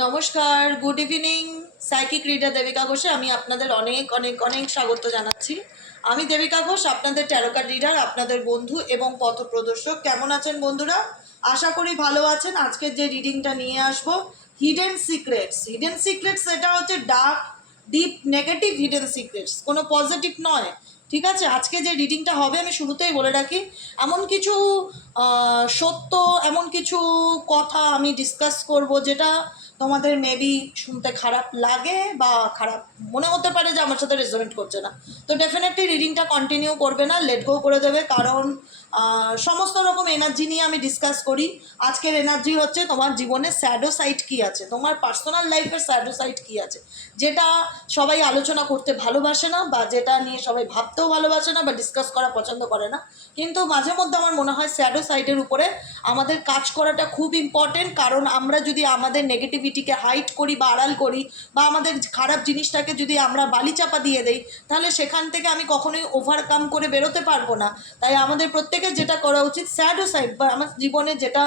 নমস্কার, good evening. Psychic reader Debika ঘোষে আমি আপনাদের অনেক অনেক অনেক স্বাগত জানাচ্ছি। আমি দেবিকা ঘোষ, আপনাদের ট্যারো কার্ড রিডার, আপনাদের বন্ধু এবং পথপ্রদর্শক। কেমন আছেন বন্ধুরা? আশা করি ভালো আছেন। আজকের যে রিডিংটা নিয়ে আসবো, হিডেন সিক্রেটস। হিডেন সিক্রেটস এটা হচ্ছে dark, deep, negative hidden secrets, কোনো পজিটিভ নয়। ঠিক আছে, আজকে যে রিডিংটা হবে আমি শুরুতেই বলে রাখি, এমন কিছু সত্য, এমন কিছু কথা আমি ডিসকাস করব যেটা তোমাদের মেবি শুনতে খারাপ লাগে বা খারাপ মনে হতে পারে যে আমার সাথে রেজোনেট করছে না। তো ডেফিনেটলি রিডিংটা কন্টিনিউ করবে না, লেট গো করে দেবে, কারণ সমস্ত রকম এনার্জি নিয়ে আমি ডিসকাস করি। আজকের এনার্জি হচ্ছে তোমার জীবনে স্যাডো সাইড কী আছে, তোমার পার্সোনাল লাইফের স্যাডো সাইড কী আছে, যেটা সবাই আলোচনা করতে ভালোবাসে না বা যেটা নিয়ে সবাই ভাবতেও ভালোবাসে না বা ডিসকাস করা পছন্দ করে না। কিন্তু মাঝে মধ্যে আমার মনে হয় স্যাডো সাইডের উপরে আমাদের কাজ করাটা খুব ইম্পর্টেন্ট, কারণ আমরা যদি আমাদের নেগেটিভিটিকে হাইড করি বা আড়াল করি বা আমাদের খারাপ জিনিসটাকে যদি আমরা বালিচাপা দিয়ে দেই, তাহলে সেখান থেকে আমি কখনোই ওভারকাম করে বেরোতে পারবো না। তাই আমাদের প্রত্যেকের যেটা করা উচিত, স্যাডো সাইড বা আমার জীবনে যেটা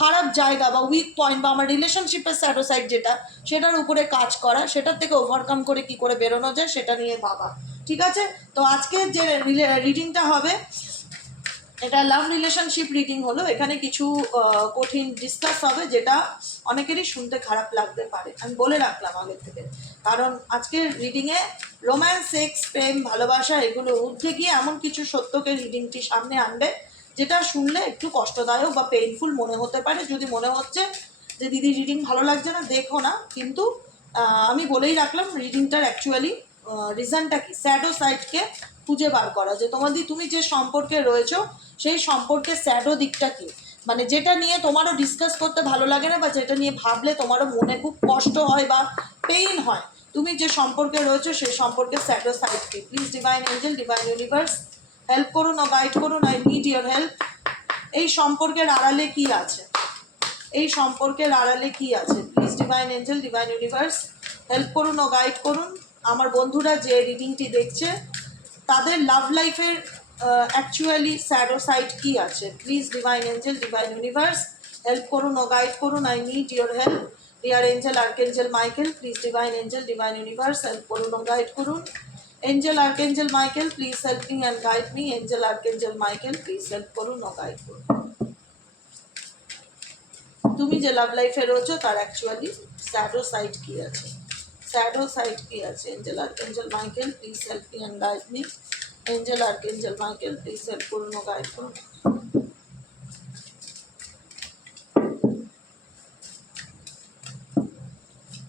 খারাপ জায়গা বা উইক পয়েন্ট বা আমার রিলেশনশিপের স্যাডো সাইড যেটা, সেটার উপরে কাজ করা, সেটার থেকে ওভারকাম করে কি করে বেরোনো যায় সেটা নিয়ে ভাবা। ঠিক আছে, তো আজকে যে রিডিংটা হবে এটা লাভ রিলেশনশিপ রিডিং হলো। এখানে কিছু কঠিন ডিসকাস হবে যেটা অনেকেরই শুনতে খারাপ লাগতে পারে, আমি বলে রাখলাম আগে থেকে, কারণ আজকের রিডিংয়ে রোম্যান্স, সেক্স, প্রেম, ভালোবাসা এগুলো ঊর্ধ্বে গিয়ে এমন কিছু সত্যকে রিডিংটি সামনে আনবে যেটা শুনলে একটু কষ্টদায়ক বা পেইনফুল মনে হতে পারে। যদি মনে হচ্ছে যে দিদি রিডিং ভালো লাগছে না, দেখো না, কিন্তু আমি বলেই রাখলাম রিডিংটার অ্যাকচুয়ালি রিজনটা কি, স্যাডো সাইডকে খুঁজে বার করা, যে তুমি যে সম্পর্কে রয়েছো সেই সম্পর্কের স্যাডো দিকটা কি, মানে যেটা নিয়ে তোমারও ডিসকাস করতে ভালো লাগে না বা যেটা নিয়ে ভাবলে তোমারও মনে খুব কষ্ট হয় বা পেইন হয়, তুমি যে সম্পর্কে রয়েছো সেই সম্পর্কের স্যাডো সাইড কি। Please divine Angel, divine universe help করুন ও গাইড করুন, আই নিড ইয়োর হেল্প। এই সম্পর্কের আড়ালে কি আছে, এই সম্পর্কের আড়ালে কি আছে, please divine Angel, divine universe help করুন ও গাইড করুন। আমার বন্ধুরা যে রিডিংটি দেখছে তাদের লাভ লাইফের অ্যাকচুয়ালি স্যাডো সাইড কি আছে, please divine Angel, divine universe help করুন ও গাইড করুন, I need your help. Dear angel, archangel Michael, please divine Angel, divine universe help করুন ও গাইড করুন। Angel, archangel Michael, please help me and guide me. Angel, archangel Michael, please help করুন ও guide করুন। তুমি যে লাভ লাইফে রয়েছো তার অ্যাকচুয়ালি স্যাডো সাইড কি আছে, স্যাডো সাইড কি আছে। Angel, archangel Michael, please help me and guide me. Angel, archangel Michael, please help করুন ও গাইড করুন।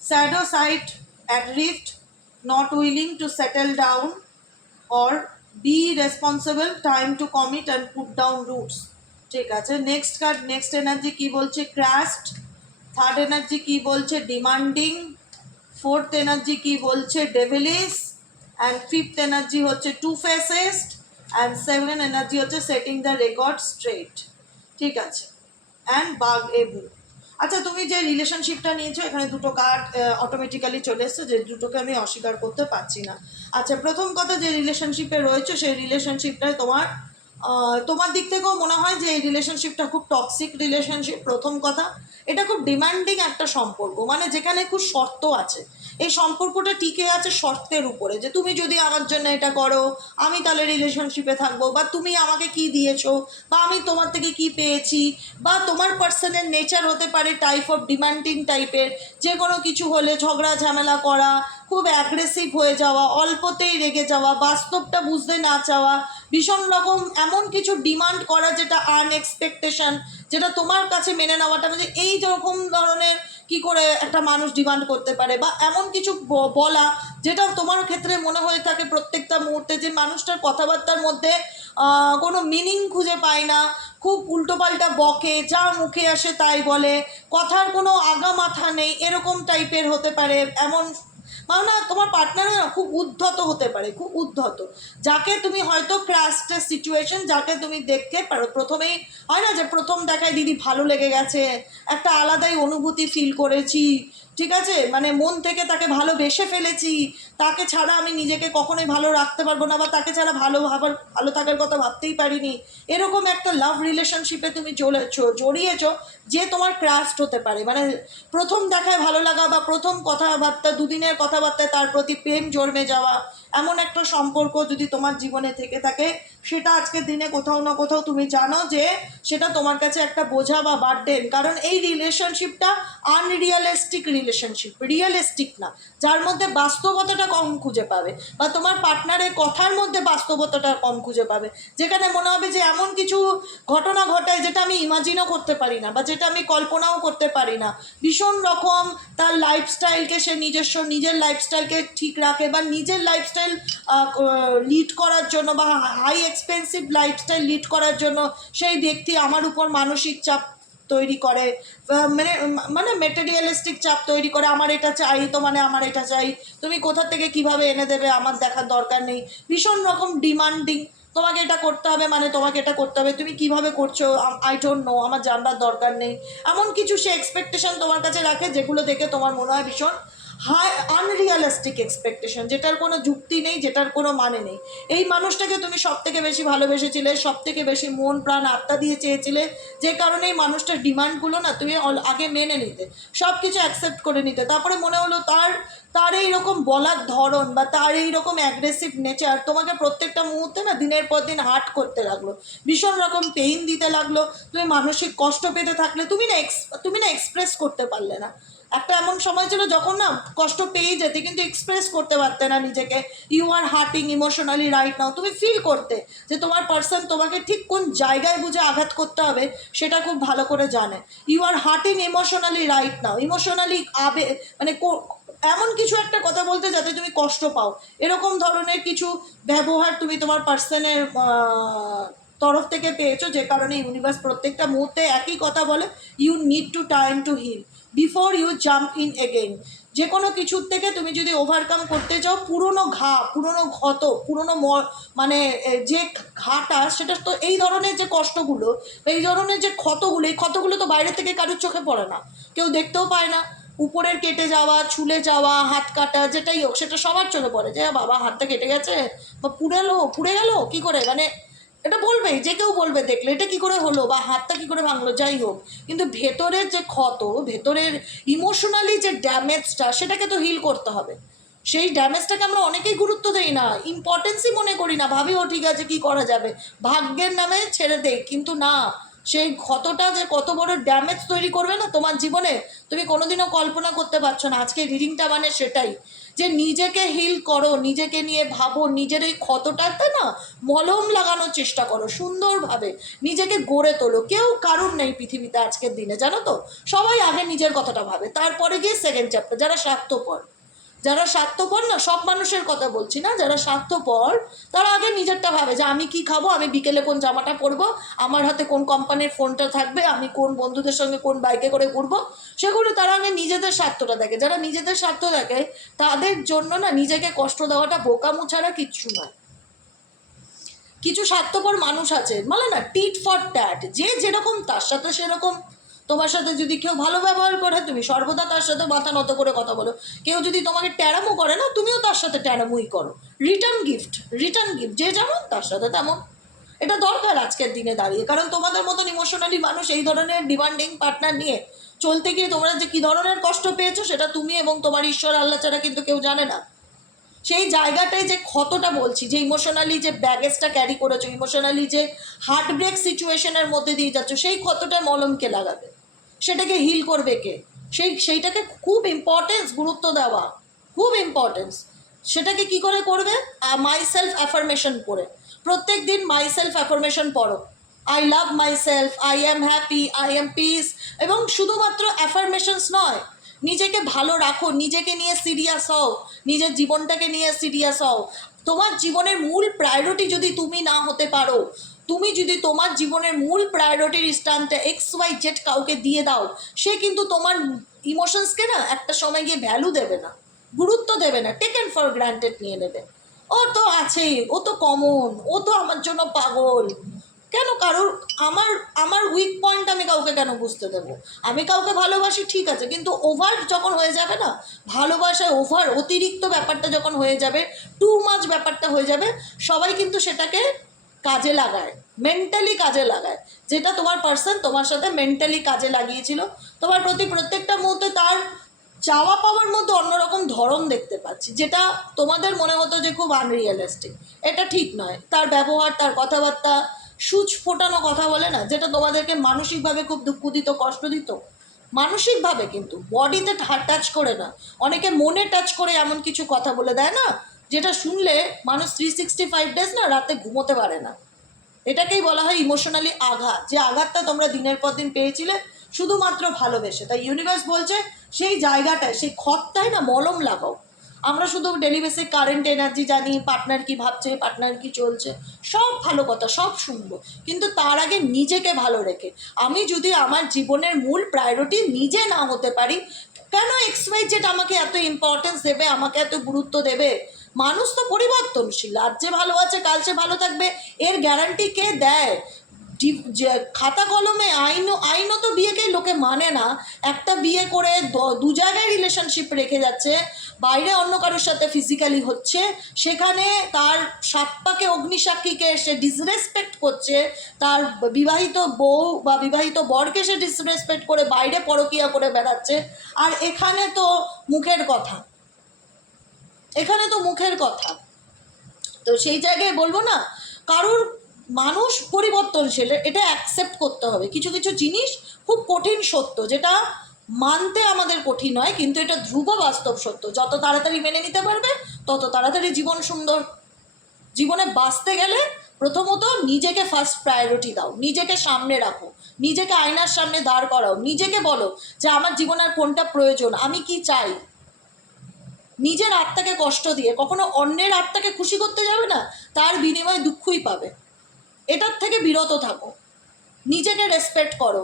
Shadow side adrift, not willing to settle down or be responsible, time to commit and put down roots. ঠিক আছে, next card, next energy কি বলছে, crashed. Third energy কি বলছে, demanding. Fourth energy কি বলছে, ডেভিলিস। অ্যান্ড ফিফথ এনার্জি হচ্ছে two ফেসেসড। And seven energy হচ্ছে সেটিং দ্য রেকর্ড স্ট্রেট। ঠিক আছে, অ্যান্ড বাগ এবু। আচ্ছা, তুমি যে রিলেশনশিপটা নিয়েছো এখানে দুটো কার্ড অটোমেটিক্যালি চলে এসছে, যে দুটোকে আমি অস্বীকার করতে পারছি না। আচ্ছা, প্রথম কথা, যে রিলেশনশিপে রয়েছে সেই রিলেশনশিপটায় তোমার দিক থেকেও মনে হয় যে এই রিলেশনশিপটা খুব টক্সিক রিলেশনশিপ। প্রথম কথা, এটা খুব ডিমান্ডিং একটা সম্পর্ক, মানে যেখানে খুব শর্ত আছে। এই সম্পর্কটা টিকে আছে শর্তের উপরে, যে তুমি যদি আমার জন্য এটা করো আমি তাহলে রিলেশনশিপে থাকবো, বা তুমি আমাকে কি দিয়েছো বা আমি তোমার থেকে কি পেয়েছি, বা তোমার পার্সনের নেচার হতে পারে টাইপ অফ ডিমান্ডিং টাইপের, যে কোনো কিছু হলে ঝগড়া ঝামেলা করা, খুব অ্যাগ্রেসিভ হয়ে যাওয়া, অল্পতেই রেগে যাওয়া, বাস্তবটা বুঝতে না চাওয়া, ভীষণ রকম এমন কিছু ডিমান্ড করা যেটা আনএক্সপেকটেশন, যেটা তোমার কাছে মেনে নেওয়াটা, মানে এই রকম ধরনের কি করে একটা মানুষ ডিমান্ড করতে পারে, বা এমন কিছু বলা যেটা তোমার ক্ষেত্রে মনে হয়ে থাকে প্রত্যেকটা মুহূর্তে যে মানুষটার কথাবার্তার মধ্যে কোনো মিনিং খুঁজে পায় না, খুব উল্টোপাল্টা বকে, যা মুখে আসে তাই বলে, কথার কোনো আগা মাথা নেই, এরকম টাইপের হতে পারে। এমন না, তোমার পার্টনার না খুব উদ্ধত হতে পারে, খুব উদ্ধত, যাকে তুমি হয়তো ক্রাস্টের সিচুয়েশন, যাকে তুমি দেখতে পারো প্রথমেই হয় না যে প্রথম দেখায় দিদি ভালো লেগে গেছে, একটা আলাদাই অনুভূতি ফিল করেছি, ঠিক আছে, মানে মন থেকে তাকে ভালোবেসে ফেলেছি, তাকে ছাড়া আমি নিজেকে কখনোই ভালো রাখতে পারবো না, বা তাকে ছাড়া ভালো থাকার কথা ভাবতেই পারিনি, এরকম একটা লাভ রিলেশনশিপে তুমি জড়িয়েছো যে তোমার ক্রাস্ট হতে পারে। মানে প্রথম দেখায় ভালো লাগা বা প্রথম কথাবার্তা, দুদিনের কথাবার্তায় তার প্রতি প্রেম জন্মে যাওয়া, এমন একটা সম্পর্ক যদি তোমার জীবনে থেকে থাকে, সেটা আজকের দিনে কোথাও না কোথাও তুমি জানো যে সেটা তোমার কাছে একটা বোঝা বা বার্ডেন। কারণ এই রিলেশনশিপটা আনরিয়ালিস্টিক রিলেশনশিপ, রিয়েলিস্টিক না, যার মধ্যে বাস্তবতাটা কম খুঁজে পাবে, বা তোমার পার্টনারের কথার মধ্যে বাস্তবতাটা কম খুঁজে পাবে, যেখানে মনে হবে যে এমন কিছু ঘটনা ঘটায় যেটা আমি ইমাজিনও করতে পারি না, বা যেটা আমি কল্পনাও করতে পারি না। ভীষণ রকম তার লাইফস্টাইলকে সে নিজের লাইফস্টাইলকে ঠিক রাখে, বা নিজের লাইফস্টাইল লিড করার জন্য, বা হাই এক্সপেন্সিভ লাইফস্টাইল লিড করার জন্য সেই ব্যক্তি আমার উপর মানসিক চাপ তৈরি করে, মানে মানে মেটেরিয়ালিস্টিক চাপ তৈরি করে, আমার এটা চাই তো মানে আমার এটা চাই, তুমি কোথা থেকে কিভাবে এনে দেবে আমার দেখার দরকার নেই, ভীষণ রকম ডিমান্ডিং, তোমাকে এটা করতে হবে মানে তোমাকে এটা করতে হবে, তুমি কিভাবে করছো আই ডোন্ট নো, আমার জানবার দরকার নেই, এমন কিছু সে এক্সপেকটেশন তোমার কাছে রাখে যেগুলো দেখে তোমার মনে হয় ভীষণ হাই আনরিয়ালিস্টিক এক্সপেকটেশন, যেটার কোনো যুক্তি নেই, যেটার কোনো মানে নেই। এই মানুষটাকে তুমি সব থেকে বেশি ভালোবেসেছিলে, সব থেকে বেশি মন প্রাণ আত্মা দিয়ে চেয়েছিলে, যে কারণে এই মানুষটার ডিমান্ডগুলো না তুমি আগে মেনে নিতে, সব কিছু অ্যাকসেপ্ট করে নিতে, তারপরে মনে হলো তার এইরকম বলার ধরন বা তার এইরকম অ্যাগ্রেসিভ নেচার তোমাকে প্রত্যেকটা মুহূর্তে না দিনের পর দিন হার্ট করতে লাগলো, ভীষণ রকম পেইন দিতে লাগলো, তুমি মানসিক কষ্ট পেতে থাকলে, তুমি না এক্সপ্রেস করতে পারলে না। একটা এমন সময় ছিল যখন না কষ্ট পেয়ে যেতে, কিন্তু এক্সপ্রেস করতে পারতে না নিজেকে, you are hurting emotionally right now, তুমি ফিল করতে যে তোমার পার্সন তোমাকে ঠিক কোন জায়গায় বুঝে আঘাত করতে হবে সেটা খুব ভালো করে জানে, you are hurting emotionally right now, emotionally মানে এমন কিছু একটা কথা বলতে যাতে তুমি কষ্ট পাও, এরকম ধরনের কিছু ব্যবহার তুমি তোমার পার্সনের তরফ থেকে পেয়েছো, যে কারণে ইউনিভার্স প্রত্যেকটা মুহূর্তে একই কথা বলে, you need to time to heal before you jump in again. যে কোনো কিছুর থেকে তুমি যদি ওভারকাম করতে চাও, পুরনো পুরনো ক্ষত, পুরনো মানে যে ঘাটা, সেটা তো এই ধরনের যে কষ্টগুলো, এই ধরনের যে ক্ষতগুলো, এই ক্ষতগুলো তো বাইরে থেকে কারোর চোখে পড়ে না, কেউ দেখতেও পায় না, উপরের কেটে যাওয়া, ছুলে যাওয়া, হাত কাটা, যেটাই হোক সেটা সবার চোখে পড়ে, যে বাবা হাতটা কেটে গেছে বা পুড়ে গেল কী করে, মানে এটা বলবে, যে কেউ বলবে দেখলে এটা কি করে হলো, বা হাতটা কি করে ভাঙলো, যাই হোক, কিন্তু ভেতরের যে ক্ষত, ভেতরের ইমোশনালি যে ড্যামেজটা, সেটাকে তো হিল করতে হবে। সেই ড্যামেজটাকে আমরা অনেকেই গুরুত্ব দেই না, ইম্পর্টেন্সই মনে করি না, ভাবি ও ঠিক আছে কি করা যাবে, ভাগ্যের নামে ছেড়ে দেই, কিন্তু না, সেই ক্ষতটা যে কত বড় ড্যামেজ তৈরি করবে না তোমার জীবনে, তুমি কোনোদিনও কল্পনা করতে পারছো না। আজকে রিডিংটা মানে সেটাই, যে নিজেকে হিল করো, নিজেকে নিয়ে ভাবো, নিজের এই ক্ষতটাতে না মলম লাগানোর চেষ্টা করো, সুন্দরভাবে নিজেকে গড়ে তোলো। কেউ কারুর নেই পৃথিবীতে আজকের দিনে, জানো তো, সবাই আগে নিজের কথাটা ভাবে, তারপরে গিয়ে সেকেন্ড চ্যাপ্টার। যারা স্বার্থপর না, সব মানুষের কথা বলছি না, যারা স্বার্থপর তারা আগে নিজেরটা ভাবে, যে আমি কি খাবো, আমি বিকেলে কোন জামাটা পরবো, আমার হাতে কোন কোম্পানির ফোনটা থাকবে, আমি কোন বন্ধুদের সঙ্গে কোন বাইকে করে ঘুরবো, সেগুলো তারা আগে নিজেদের স্বার্থটা দেখে। যারা নিজেদের স্বার্থ দেখে তাদের জন্য না নিজেকে কষ্ট দেওয়াটা বোকামো ছাড়া কিচ্ছু নয়। কিছু স্বার্থপর মানুষ আছে মানে না টিট ফর ট্যাট, যে যেরকম তার সাথে সেরকম। তোমার সাথে যদি কেউ ভালো ব্যবহার করে, তুমি সর্বদা তার সাথে মাথা নত করে কথা বলো। কেউ যদি তোমাকে ট্যারামো করে না, তুমিও তার সাথে ট্যারামোই করো। রিটার্ন গিফট, যে যেমন তার সাথে তেমন। এটা দরকার আজকের দিনে দাঁড়িয়ে, কারণ তোমাদের মতন ইমোশনালি মানুষ এই ধরনের ডিমান্ডিং পার্টনার নিয়ে চলতে গিয়ে তোমরা যে কী ধরনের কষ্ট পেয়েছো, সেটা তুমি এবং তোমার ঈশ্বর আল্লাহ ছাড়া কিন্তু কেউ জানে না। সেই জায়গাটায় যে ক্ষতটা বলছি, যে ইমোশনালি যে ব্যাগেজটা ক্যারি করেছো, ইমোশনালি যে হার্ট ব্রেক সিচুয়েশনের মধ্যে দিয়ে যাচ্ছ, সেই ক্ষতটা মলমকে লাগাবে, সেটাকে হিল করবে কে? সেইটাকে খুব ইম্পর্টেন্স, গুরুত্ব দেওয়া খুব ইম্পর্টেন্স। সেটাকে কি করে করবে? মাই সেলফ অ্যাফার্মেশন পড়ে, প্রত্যেক দিন মাই সেলফ অ্যাফার্মেশন পড়ো, I love my self, I am happy, I am piece. এবং শুধুমাত্র অ্যাফার্মেশনস নয়, নিজেকে ভালো রাখো, নিজেকে নিয়ে সিরিয়াস হও, নিজের জীবনটাকে নিয়ে সিরিয়াস হও। তোমার জীবনের মূল প্রায়োরিটি যদি তুমি না হতে পারো, তুমি যদি তোমার জীবনের মূল প্রায়োরিটির স্থানটা XYZ কাউকে দিয়ে দাও, সে কিন্তু তোমার ইমোশনসকে না একটা সময় গিয়ে ভ্যালু দেবে না, গুরুত্ব দেবে না, টেকেন ফর গ্রান্টেড নিয়ে নেবে। ও তো আছেই, ও তো কমন, ও তো আমার জন্য পাগল, কেন কারোর আমার আমার উইক পয়েন্ট আমি কাউকে কেন বুঝতে দেবো? আমি কাউকে ভালোবাসি ঠিক আছে, কিন্তু ওভার যখন হয়ে যাবে না, ভালোবাসায় ওভার অতিরিক্ত ব্যাপারটা যখন হয়ে যাবে, টু মাচ ব্যাপারটা হয়ে যাবে, সবাই কিন্তু সেটাকে কাজে লাগায়, মেন্টালি কাজে লাগায়। যেটা তোমার পার্সন তোমার সাথে মেন্টালি কাজে লাগিয়েছিল, তোমার প্রতি প্রত্যেকটা মুহূর্তে তার চাওয়া পাওয়ার মধ্যে অন্যরকম ধরন দেখতে পাচ্ছি, যেটা তোমাদের মনে হতো যে খুব আনরিয়েলিস্টিক। এটা ঠিক নয়। তার ব্যবহার, তার কথাবার্তা, সূচ ফোটানো কথা বলে না, যেটা তোমাদেরকে মানসিকভাবে খুব দুঃখ দিত, কষ্ট দিত, মানসিকভাবে, কিন্তু বডিতে টাচ করে না, অনেকে মনে টাচ করে এমন কিছু কথা বলে দেয় না, যেটা শুনলে মানুষ 365 ডেজ না রাতে ঘুমোতে পারে না। এটাকেই বলা হয় ইমোশনালি আঘাত। যে আঘাতটা তোমরা দিনের পর দিন পেয়েছিলে শুধুমাত্র ভালোবেসে। তাই ইউনিভার্স বলছে সেই জায়গাটায়, সেই ক্ষতটায় না মলম লাগাও। আমরা শুধু ডেলি বেসিক কারেন্ট এনার্জি জানি, পার্টনার কি ভাবছে, পার্টনার কি চলছে, সব ভালো কথা, সব শুনবো, কিন্তু তার আগে নিজেকে ভালো রেখে, আমি যদি আমার জীবনের মূল প্রায়োরিটি নিজে না হতে পারি, কেন XY যেটা আমাকে এত ইম্পর্টেন্স দেবে, আমাকে এত গুরুত্ব দেবে? মানুষ তো পরিবর্তনশীল, আজ যে ভালো আছে কাল সে ভালো থাকবে, এর গ্যারান্টি কে দেয়? খাতা কলমে আইনত বিয়েকে লোকে মানে না। একটা বিয়ে করে দু জায়গায় রিলেশনশিপ রেখে যাচ্ছে, বাইরে অন্য কারোর সাথে ফিজিক্যালি হচ্ছে, সেখানে তার সাপ্পাকে অগ্নিসাক্ষীকে সে ডিসরেসপেক্ট করছে, তার বিবাহিত বউ বা বিবাহিত বরকে সে ডিসরেসপেক্ট করে বাইরে পরকীয়া করে বেড়াচ্ছে। আর এখানে তো মুখের কথা, এখানে তো মুখের কথা। তো সেই জায়গায় বলবো না, কারোর মানুষ পরিবর্তনশীল, এটা অ্যাকসেপ্ট করতে হবে। কিছু কিছু জিনিস খুব কঠিন সত্য, যেটা মানতে আমাদের কঠিন হয়, কিন্তু এটা ধ্রুব বাস্তব সত্য। যত তাড়াতাড়ি মেনে নিতে পারবে তত তাড়াতাড়ি জীবন সুন্দর। জীবনে বাঁচতে গেলে প্রথমত নিজেকে ফার্স্ট প্রায়োরিটি দাও, নিজেকে সামনে রাখো, নিজেকে আয়নার সামনে দাঁড় করাও, নিজেকে বলো যে আমার জীবনের কোনটা প্রয়োজন, আমি কি চাই। নিজের আত্মাকে কষ্ট দিয়ে কখনো অন্যের আত্মাকে খুশি করতে যাবে না, তার বিনিময়ে দুঃখই পাবে। এটার থেকে বিরত থাকো, নিজেকে রেসপেক্ট করো।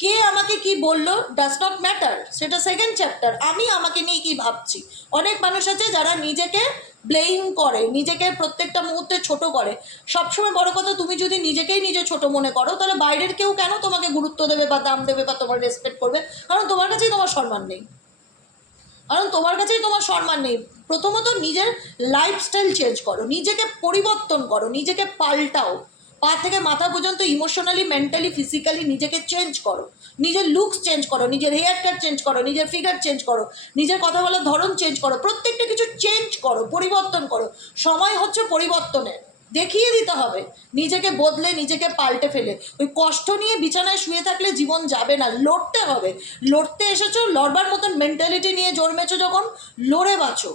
কে আমাকে কি বললো ডাজ নট ম্যাটার, সেটা সেকেন্ড চ্যাপ্টার। আমি আমাকে নিয়ে কি ভাবছি। অনেক মানুষ আছে যারা নিজেকে ব্লেম করে, নিজেকে প্রত্যেকটা মুহূর্তে ছোট করে। সবসময় বড় কথা, তুমি যদি নিজেকেই নিজে ছোট মনে করো, তাহলে বাইরের কেউ কেন তোমাকে গুরুত্ব দেবে বা দাম দেবে বা তোমার রেসপেক্ট করবে? কারণ তোমার কাছেই তোমার সম্মান নেই, কারণ তোমার কাছেই তোমার সম্মান নেই। প্রথমত নিজের লাইফস্টাইল চেঞ্জ করো, নিজেকে পরিবর্তন করো, নিজেকে পাল্টাও, পা থেকে মাথা পর্যন্ত ইমোশনালি, মেন্টালি, ফিজিক্যালি নিজেকে চেঞ্জ করো। নিজের লুকস চেঞ্জ করো, নিজের হেয়ার কাট চেঞ্জ করো, নিজের ফিগার চেঞ্জ করো, নিজের কথা বলার ধরন চেঞ্জ করো, প্রত্যেকটা কিছু চেঞ্জ করো, পরিবর্তন করো। সময় হচ্ছে পরিবর্তনের, দেখিয়ে দিতে হবে নিজেকে বদলে, নিজেকে পাল্টে ফেলে। ওই কষ্ট নিয়ে বিছানায় শুয়ে থাকলে জীবন যাবে না, লড়তে হবে। লড়তে এসেছো, লড়বার মতন মেন্টালিটি নিয়ে জন্মেছো যখন, লড়ে বাঁচো।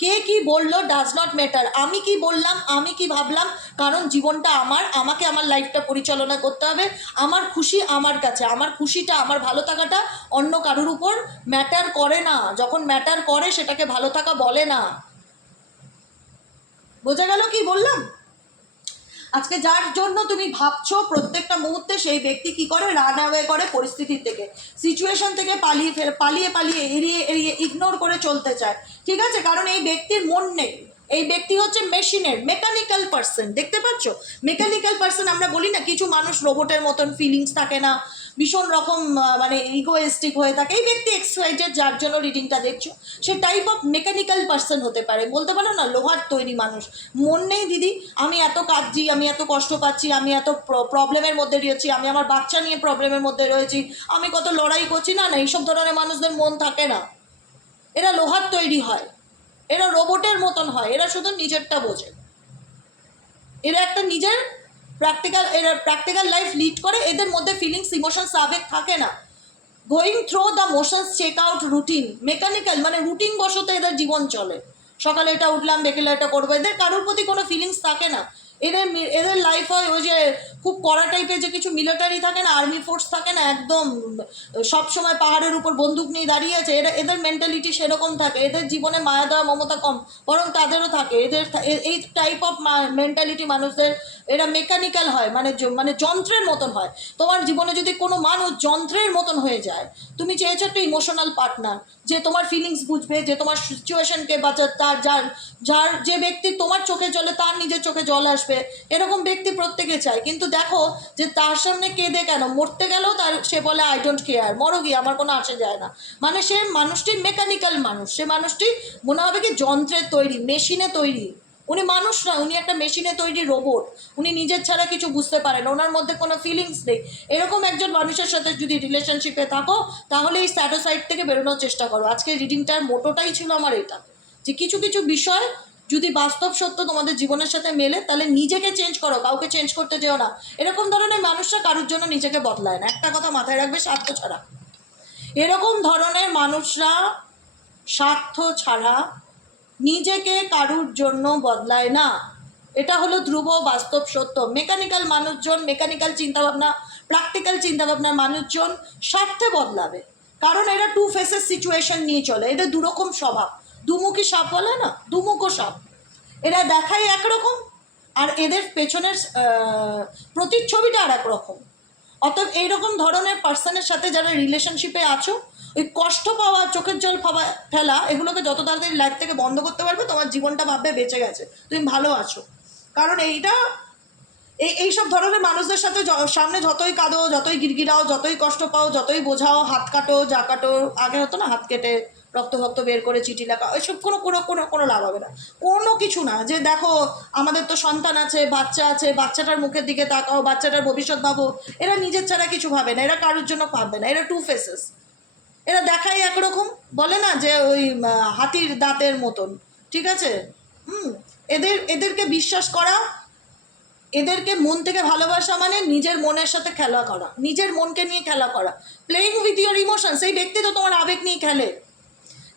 কে কি বললো ডাজ নট ম্যাটার, আমি কি বললাম, আমি কি ভাবলাম, কারণ জীবনটা আমার, আমাকে আমার লাইফটা পরিচালনা করতে হবে। আমার খুশি আমার কাছে, আমার খুশিটা, আমার ভালো থাকাটা অন্য কারোর উপর ম্যাটার করে না। যখন ম্যাটার করে সেটাকে ভালো থাকা বলে না। বোঝা গেল কি বললাম? আজকে যার জন্য তুমি ভাবছো প্রত্যেকটা মুহূর্তে, সেই ব্যক্তি কি করে, রান অ্যাওয়ে করে পরিস্থিতির থেকে, সিচুয়েশন থেকে পালিয়ে পালিয়ে এড়িয়ে এড়িয়ে ইগনোর করে চলতে চায়। ঠিক আছে, কারণ এই ব্যক্তির মন নেই। এই ব্যক্তি হচ্ছে মেশিনের, মেকানিক্যাল পার্সন। দেখতে পাচ্ছ, মেকানিক্যাল পার্সন আমরা বলি না, কিছু মানুষ রোবটের মতন, ফিলিংস থাকে না, ভীষণ রকম মানে ইগোয়েস্টিক হয়ে থাকে। এই ব্যক্তি এক্সাইটেড, যার জন্য রিডিংটা দেখছো, সে টাইপ অফ মেকানিক্যাল পার্সন হতে পারে। বলতে পারো না লোহার তৈরি মানুষ, মন নেই দিদি, আমি এত কাঁদছি, আমি এত কষ্ট পাচ্ছি, আমি এত প্রবলেমের মধ্যে রয়েছি, আমি আমার বাচ্চা নিয়ে প্রবলেমের মধ্যে রয়েছি, আমি কত লড়াই করছি। না না, এইসব ধরনের মানুষদের মন থাকে না। এরা লোহার তৈরি হয়, এরা রোবটের মতন হয়, এরা শুধু নিজেরটা বোঝে। এরা একটা নিজের প্র্যাকটিক্যাল লাইফ লিড করে, এদের মধ্যে ফিলিংস, ইমোশনস, আবেগ থাকে না। Going through the motions, check out routine. Mechanical মানে রুটিন বশত এদের জীবন চলে। সকালে এটা উঠলাম, বিকেলে এটা করবো, এদের কারোর প্রতি কোনো ফিলিংস থাকে না। এদের লাইফ হয় ওই যে খুব কড়া টাইপের যে কিছু মিলিটারি থাকে না, আর্মি ফোর্স থাকে না, একদম সবসময় পাহাড়ের উপর বন্দুক নিয়ে দাঁড়িয়ে আছে, এদের মেন্টালিটি সেরকম থাকে। এদের জীবনে মায়া দেওয়া মমতা কম, বরং তাদেরও থাকে। এই টাইপ অফ মেন্টালিটি মানুষদের, এরা মেকানিক্যাল হয়, মানে যন্ত্রের মতন হয়। তোমার জীবনে যদি কোনো মানুষ যন্ত্রের মতন হয়ে যায়, তুমি চেয়েছো একটা ইমোশনাল পার্টনার, যে তোমার ফিলিংস বুঝবে, যে তোমার সিচুয়েশনকে, বা যে ব্যক্তি তোমার চোখে জলে তার নিজের চোখে জল আসবে, আসবে, এরকম ব্যক্তি প্রত্যেকে চায়। কিন্তু দেখো যে তার সামনে কেঁদে কেন, মরতে গেলেও তার সে বলে আই ডোন্ট কেয়ার, মরো গিয়ে আমার কোনো আসে যায় না। মানে সে মানুষটি মেকানিক্যাল মানুষ, সে মানুষটি মনে হবে কি যন্ত্রের তৈরি, মেশিনে তৈরি। উনি মানুষ নয়, উনি একটা মেশিনে তৈরি রোবট। উনি নিজের ছাড়া কিছু বুঝতে পারেন, ওনার মধ্যে কোনো ফিলিংস নেই। এরকম একজন মানুষের সাথে যদি রিলেশনশিপে থাকো, তাহলে এই স্যাডোসাইড থেকে বেরোনোর চেষ্টা করো। আজকে রিডিংটার মোটোটাই ছিল আমার এটা, যে কিছু কিছু বিষয় যদি বাস্তব সত্য তোমাদের জীবনের সাথে মেলে, তাহলে নিজেকে চেঞ্জ করো, কাউকে চেঞ্জ করতে যেও না। এরকম ধরনের মানুষরা কারোর জন্য নিজেকে বদলায় না, একটা কথা মাথায় রাখবে, স্বার্থ ছাড়া। এরকম ধরনের মানুষরা স্বার্থ ছাড়া নিজেকে কারুর জন্য বদলায় না। এটা হলো ধ্রুব বাস্তব সত্য। মেকানিক্যাল মানুষজন, মেকানিক্যাল চিন্তাভাবনা, প্র্যাকটিক্যাল চিন্তাভাবনার মানুষজন স্বার্থে বদলাবে, কারণ এরা টু ফেসেস সিচুয়েশন নিয়ে চলে। এদের দুরকম স্বভাব, দুমুখী সাপ বলে না, দুমুখো সাপ। এরা দেখায় একরকম, আর এদের পেছনের প্রতিচ্ছবিটা আর একরকম। অতএব এইরকম ধরনের পার্সনের সাথে যারা রিলেশনশিপে আছো, ওই কষ্ট পাওয়া, চোখের জল ফেলা, এগুলোকে যত তাড়াতাড়ি লাইফ থেকে বন্ধ করতে পারবে, তোমার জীবনটা ভাববে বেঁচে গেছে, তুমি ভালো আছো। কারণ এইসব ধরনের মানুষদের সাথে সামনে যতই কাঁদো, যতই গিরগিরাও, যতই কষ্ট পাও, যতই বোঝাও, হাত কাটো, যা কাটো, আগে হতো না হাত কেটে রক্ত বের করে চিঠি লেখা, ওইসব কোনো কোনো কোনো কোনো লাভ হবে না, কোনো কিছু না। যে দেখো আমাদের তো সন্তান আছে, বাচ্চা আছে, বাচ্চাটার মুখের দিকে তাকাও, বাচ্চাটার ভবিষ্যৎ ভাবো। এরা নিজের ছাড়া কিছু ভাবে না, এরা কারোর জন্য ভাববে না, এরা টু ফেসেস। এরা দেখাই একরকম, বলে না যে ওই হাতির দাঁতের মতন, ঠিক আছে। এদেরকে বিশ্বাস করা, এদেরকে মন থেকে ভালোবাসা মানে নিজের মনের সাথে খেলা করা, নিজের মনকে নিয়ে খেলা করা, প্লেইং উইথ ইউর ইমোশনস। এই ব্যক্তি তো তোমার আবেগ নিয়ে খেলে।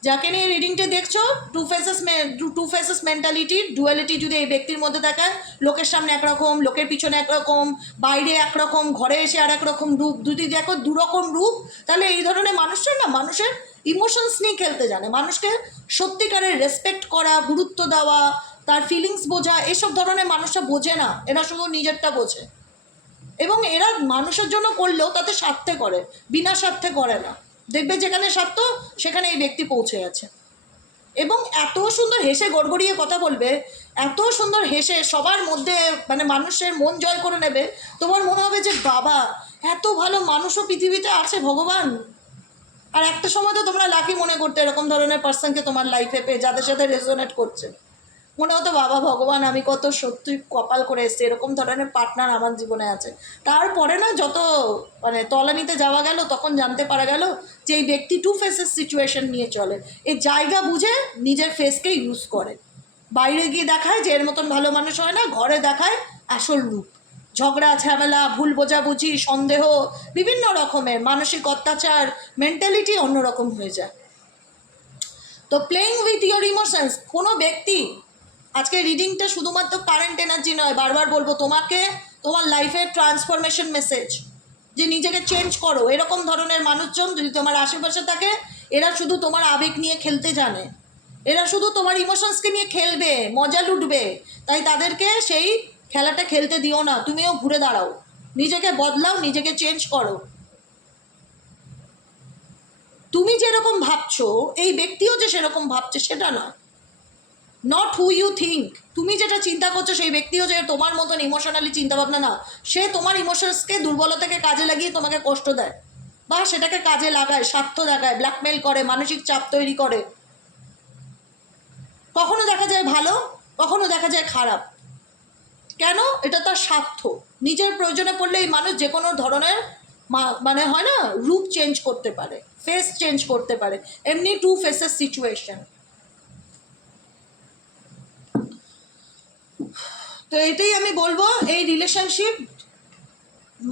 যাকে নিয়ে রিডিংটা দেখছো, টু ফেসেস মেন্টালিটি, ডুয়ালিটি যদি এই ব্যক্তির মধ্যে দেখায়, লোকের সামনে একরকম, লোকের পিছনে একরকম, বাইরে একরকম, ঘরে এসে আর একরকম রূপ, যদি দেখো দুরকম রূপ, তাহলে এই ধরনের মানুষরা না মানুষের ইমোশনস নিয়ে খেলতে জানে। মানুষকে সত্যিকারের রেসপেক্ট করা, গুরুত্ব দেওয়া, তার ফিলিংস বোঝা, এসব ধরনের মানুষরা বোঝে না, এরা শুধু নিজেরটা বোঝে। এবং এরা মানুষের জন্য করলেও তাতে স্বার্থে করে, বিনা স্বার্থে করে না। দেখবে যেখানে স্বার্থ, সেখানে এই ব্যক্তি পৌঁছে গেছে। এবং এত সুন্দর হেসে গড়গড়িয়ে কথা বলবে, এত সুন্দর হেসে সবার মধ্যে মানে মানুষের মন জয় করে নেবে, তোমার মনে হবে যে বাবা, এত ভালো মানুষও পৃথিবীতে আছে, ভগবান। আর একটা সময় তো তোমরা লাকি মনে করতে এরকম ধরনের পার্সনকে তোমার লাইফে পেয়ে, যাদের সাথে রেজোনেট করছে। মনে হতো বাবা ভগবান, আমি কত সত্যি কপাল করে এসেছি, এরকম ধরনের পার্টনার আমার জীবনে আছে। তারপরে না যত মানে তলানিতে যাওয়া গেল, তখন জানতে পারা গেল যে এই ব্যক্তি টু ফেসেস সিচুয়েশন নিয়ে চলে। এই জায়গা বুঝে নিজের ফেসকে ইউজ করে, বাইরে গিয়ে দেখায় যে এর মতন ভালো মানুষ হয় না, ঘরে দেখায় আসল রূপ। ঝগড়া ঝামেলা, ভুল বোঝাবুঝি, সন্দেহ, বিভিন্ন রকমের মানসিক অত্যাচার, মেন্টালিটি অন্যরকম হয়ে যায়। তো প্লেইং উইথ ইয়োর ইমোশনস, কোনো ব্যক্তি, আজকে রিডিংটা শুধুমাত্র কারেন্ট এনার্জি নয়, বারবার বলবো তোমাকে, তোমার লাইফের ট্রান্সফরমেশন মেসেজ, যে নিজেকে চেঞ্জ করো। এরকম ধরনের মানুষজন যদি তোমার আশেপাশে থাকে, এরা শুধু তোমার আবেগ নিয়ে খেলতে জানে, এরা শুধু তোমার ইমোশনসকে নিয়ে খেলবে, মজা লুটবে। তাই তাদেরকে সেই খেলাটা খেলতে দিও না, তুমিও ঘুরে দাঁড়াও, নিজেকে বদলাও, নিজেকে চেঞ্জ করো। তুমি যেরকম ভাবছো এই ব্যক্তিও যে সেরকম ভাবছে সেটা না, নট হু ইউ থিঙ্ক। তুমি যেটা চিন্তা করছো সেই ব্যক্তিও যে তোমার মতন ইমোশনালি চিন্তাভাবনা না, সে তোমার ইমোশনসকে, দুর্বলতাকে কাজে লাগিয়ে তোমাকে কষ্ট দেয়, বা সেটাকে কাজে লাগায়, স্বার্থ দেখায়, ব্ল্যাকমেল করে, মানসিক চাপ তৈরি করে। কখনো দেখা যায় ভালো, কখনো দেখা যায় খারাপ। কেন? এটা তার স্বার্থ। নিজের প্রয়োজনে পড়লে এই মানুষ যে কোনো ধরনের মানে হয় না, রূপ চেঞ্জ করতে পারে, ফেস চেঞ্জ করতে পারে, এমনি টু ফেসেস সিচুয়েশন। তো এটাই আমি বলবো, এই রিলেশনশিপ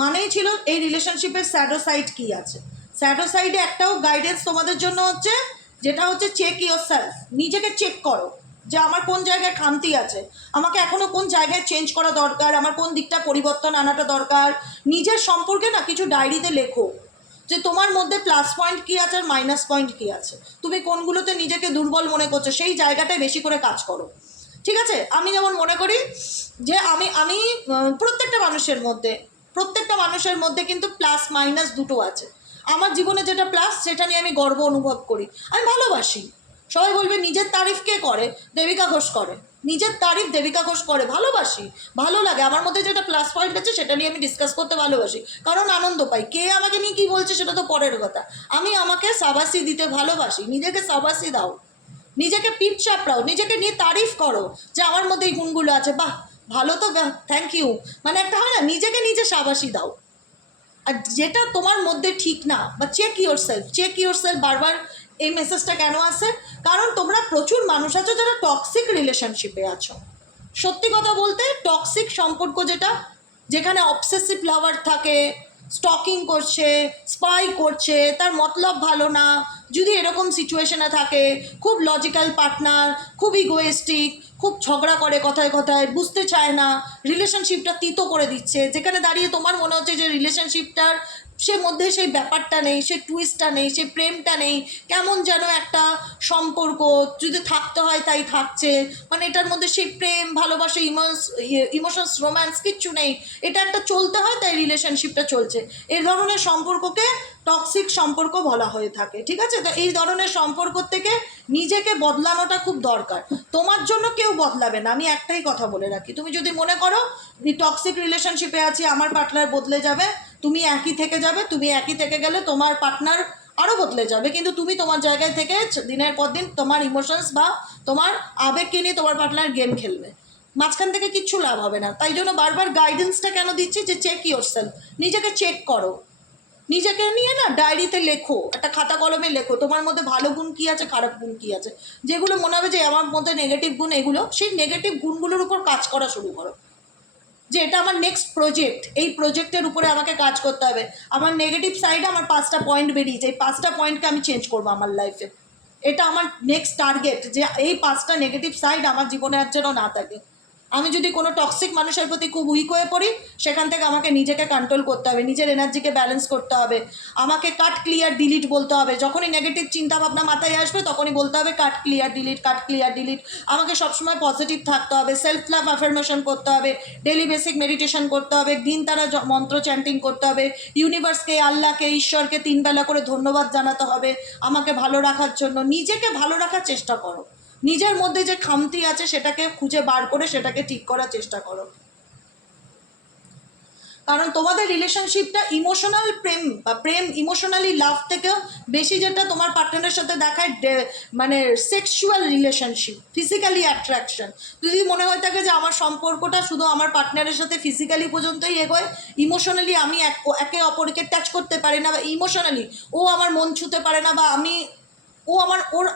মানেই ছিল, এই রিলেশনশিপের স্যাডো সাইড কী আছে। স্যাডো সাইডে একটাও গাইডেন্স তোমাদের জন্য হচ্ছে, যেটা হচ্ছে চেক ইয়োর সেলফ। নিজেকে চেক করো যে আমার কোন জায়গায় খামতি আছে, আমাকে এখনও কোন জায়গায় চেঞ্জ করা দরকার, আমার কোন দিকটা পরিবর্তন আনাটা দরকার। নিজের সম্পর্কে না কিছু ডায়েরিতে লেখো যে তোমার মধ্যে প্লাস পয়েন্ট কী আছে আর মাইনাস পয়েন্ট কী আছে, তুমি কোনগুলোতে নিজেকে দুর্বল মনে করছো, সেই জায়গাটায় বেশি করে কাজ করো। ঠিক আছে, আমি যেমন মনে করি যে আমি প্রত্যেকটা মানুষের মধ্যে কিন্তু প্লাস মাইনাস দুটো আছে। আমার জীবনে যেটা প্লাস, সেটা নিয়ে আমি গর্ব অনুভব করি, আমি ভালোবাসি। সবাই বলবে নিজের তারিফ কে করে? দেবিকা ঘোষ করে। নিজের তারিফ দেবিকা ঘোষ করে, ভালোবাসি, ভালো লাগে, আমার মধ্যে যেটা প্লাস পয়েন্ট আছে সেটা নিয়ে আমি ডিসকাস করতে ভালোবাসি, কারণ আনন্দ পাই। কে আমাকে নিয়ে কী বলছে সেটা তো পরের কথা, আমি আমাকে সাবাসি দিতে ভালোবাসি। নিজেকে সাবাসি দাও, নিজেকে পিঠ চাপড়াও, নিজেকে নিয়ে তারিফ করো যে আমার মধ্যে এই গুণগুলো আছে, বাহ ভালো তো, থ্যাংক ইউ, মানে একটা হয় না, নিজেকে নিজে সাবাসি দাও। আর যেটা তোমার মধ্যে ঠিক না, বা চেক ইউর সেলফ, বারবার এই মেসেজটা কেন আসে? কারণ তোমরা প্রচুর মানুষ আছো যারা টক্সিক রিলেশনশিপে আছো। সত্যি কথা বলতে, টক্সিক সম্পর্ক যেটা, যেখানে অবসেসিভ লাভার থাকে, স্টকিং করছে, স্পাই করছে, তার মতলব ভালো না, যদি এরকম সিচুয়েশনে থাকে, খুব লজিক্যাল পার্টনার, খুব ইগোয়েস্টিক, খুব ঝগড়া করে কথায় কথায়, বুঝতে চায় না, রিলেশনশিপটা তিতো করে দিচ্ছে, যেখানে দাঁড়িয়ে তোমার মনে হচ্ছে যে রিলেশনশিপটার সে মধ্যে সেই ব্যাপারটা নেই, সেই টুইস্টটা নেই, সেই প্রেমটা নেই, কেমন যেন একটা সম্পর্ক যদি থাকতে হয় তাই থাকছে, মানে এটার মধ্যে সেই প্রেম ভালোবাসা ইমোশনস রোম্যান্স কিচ্ছু নেই, এটা একটা চলতে হয় তাই রিলেশনশিপটা চলছে। এই ধরনের সম্পর্ককে টক্সিক সম্পর্ক বলা হয়ে থাকে, ঠিক আছে? তো এই ধরনের সম্পর্ক থেকে নিজেকে বদলানোটা খুব দরকার। তোমার জন্য কেউ বদলাবে না, আমি একটাই কথা বলে রাখি। তুমি যদি মনে করো টক্সিক রিলেশনশিপে আছি, আমার পার্টনার বদলে যাবে, তুমি একই থেকে যাবে, তুমি একই থেকে গেলে তোমার পার্টনার আরও বদলে যাবে, কিন্তু তুমি তোমার জায়গায় থেকে দিনের পর দিন তোমার ইমোশনস বা তোমার আবেগকে নিয়ে তোমার পার্টনার গেম খেলবে, মাঝখান থেকে কিচ্ছু লাভ হবে না। তাই জন্য বারবার গাইডেন্সটা কেন দিচ্ছি যে চেক ইউর সেলফ, নিজেকে চেক করো, নিজেকে নিয়ে না ডায়েরিতে লেখো, একটা খাতা কলমে লেখো তোমার মধ্যে ভালো গুণ কী আছে, খারাপ গুণ কী আছে, যেগুলো মনে হবে যে আমার মধ্যে নেগেটিভ গুণ এগুলো, সেই নেগেটিভ গুণগুলোর উপর কাজ করা শুরু করো, যে এটা আমার নেক্সট প্রজেক্ট, এই প্রজেক্টের উপরে আমাকে কাজ করতে হবে। আমার নেগেটিভ সাইডে আমার 5টা পয়েন্ট বেরিয়েছে, এই 5টা পয়েন্টকে আমি চেঞ্জ করবো আমার লাইফে, এটা আমার নেক্সট টার্গেট, যে এই 5টা নেগেটিভ সাইড আমার জীবনে আর যেন না থাকে। আমি যদি কোনো টক্সিক মানুষের প্রতি খুব উইক হয়ে পড়ি, সেখান থেকে আমাকে নিজেকে কন্ট্রোল করতে হবে, নিজের এনার্জিকে ব্যালেন্স করতে হবে, আমাকে কাট ক্লিয়ার ডিলিট বলতে হবে। যখনই নেগেটিভ চিন্তাভাবনা মাথায় আসবে তখনই বলতে হবে কাট ক্লিয়ার ডিলিট, কাট ক্লিয়ার ডিলিট। আমাকে সবসময় পজিটিভ থাকতে হবে, সেলফ লাভ অ্যাফার্মেশন করতে হবে, ডেলি বেসিক মেডিটেশন করতে হবে, দিন তারা মন্ত্র চ্যান্টিং করতে হবে, ইউনিভার্সকে, আল্লাহকে, ঈশ্বরকে 3 বেলা করে ধন্যবাদ জানাতে হবে আমাকে ভালো রাখার জন্য। নিজেকে ভালো রাখার চেষ্টা করো, নিজের মধ্যে যে খামতি আছে সেটাকে খুঁজে বার করে সেটাকে ঠিক করার চেষ্টা করো। কারণ তোমাদের রিলেশনশিপটা ইমোশনাল প্রেম বা প্রেম ইমোশনালি লাভ থেকেও বেশি যেটা তোমার পার্টনারের সাথে দেখায় মানে সেক্সুয়াল রিলেশনশিপ, ফিজিক্যালি অ্যাট্রাকশন। যদি মনে হয় থাকে যে আমার সম্পর্কটা শুধু আমার পার্টনারের সাথে ফিজিক্যালি পর্যন্তই এগোয়, ইমোশনালি আমি একে অপরকে টাচ করতে পারি না, বা ইমোশনালি ও আমার মন ছুঁতে পারে না, বা